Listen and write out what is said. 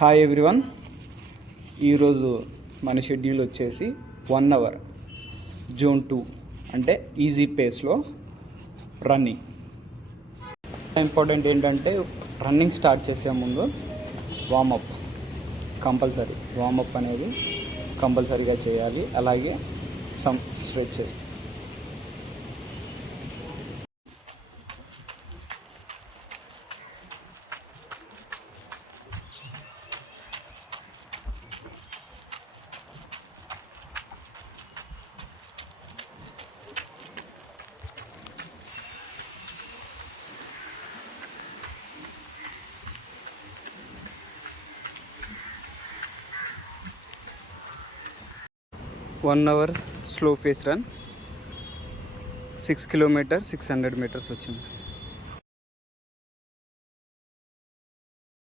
Hi everyone. ఈరోజు మన షెడ్యూల్ వచ్చేసి 1 అవర్ జోన్ 2 అంటే ఈజీ పేస్లో రన్నింగ్. ఇంపార్టెంట్ ఏంటంటే రన్నింగ్ స్టార్ట్ చేసే ముందు వామప్ అనేది కంపల్సరీగా చేయాలి. అలాగే some stretches. One hour slow pace run 6 kilometre 600 metres వచ్చింది.